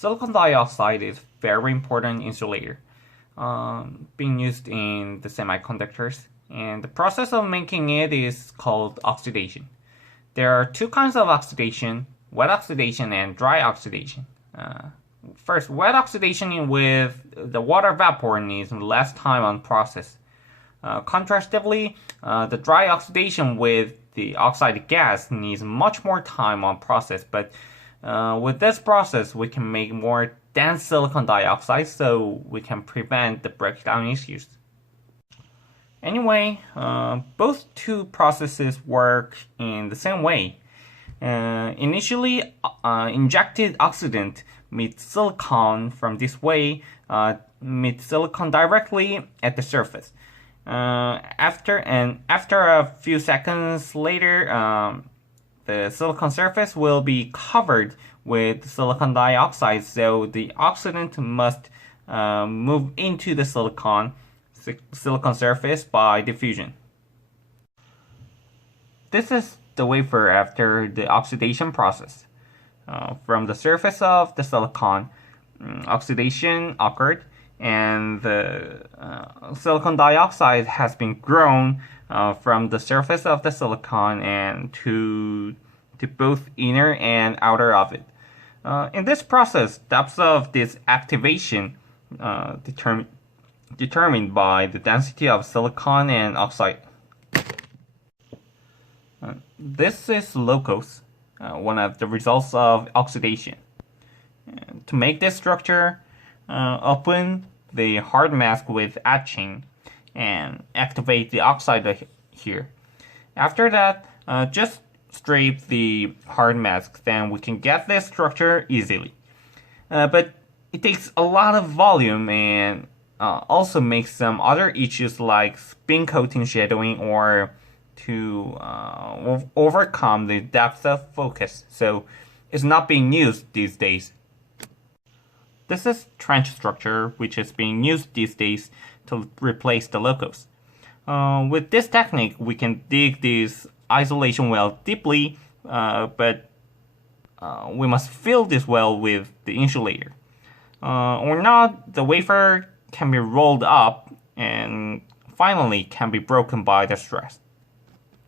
Silicon dioxide is very important insulator, being used in the semiconductors, and the process of making it is called oxidation. There are two kinds of oxidation: wet oxidation and dry oxidation. First, wet oxidation with the water vapor needs less time on process. Contrastively, the dry oxidation with the oxide gas needs much more time on process, but with this process we can make more dense silicon dioxide, so we can prevent the breakdown issues. Anyway, both two processes work in the same way. Initially, injected oxidant meets silicon from this way, meets silicon directly at the surface. After a few seconds later, the silicon surface will be covered with silicon dioxide, so the oxidant must move into the silicon surface by diffusion. This is the wafer after the oxidation process. From the surface of the silicon, oxidation occurred, and the silicon dioxide has been grown from the surface of the silicon and to both inner and outer of it. In this process, depths of this activation determined by the density of silicon and oxide. This is locus, one of the results of oxidation. To make this structure, open the hard mask with etching and activate the oxide here. After that, just scrape the hard mask, then we can get this structure easily. But it takes a lot of volume and also makes some other issues like spin coating shadowing or to overcome the depth of focus, so it's not being used these days. This is trench structure, which is being used these days to replace the locus. With this technique, we can dig this isolation well deeply, but we must fill this well with the insulator. Or not, the wafer can be rolled up and finally can be broken by the stress.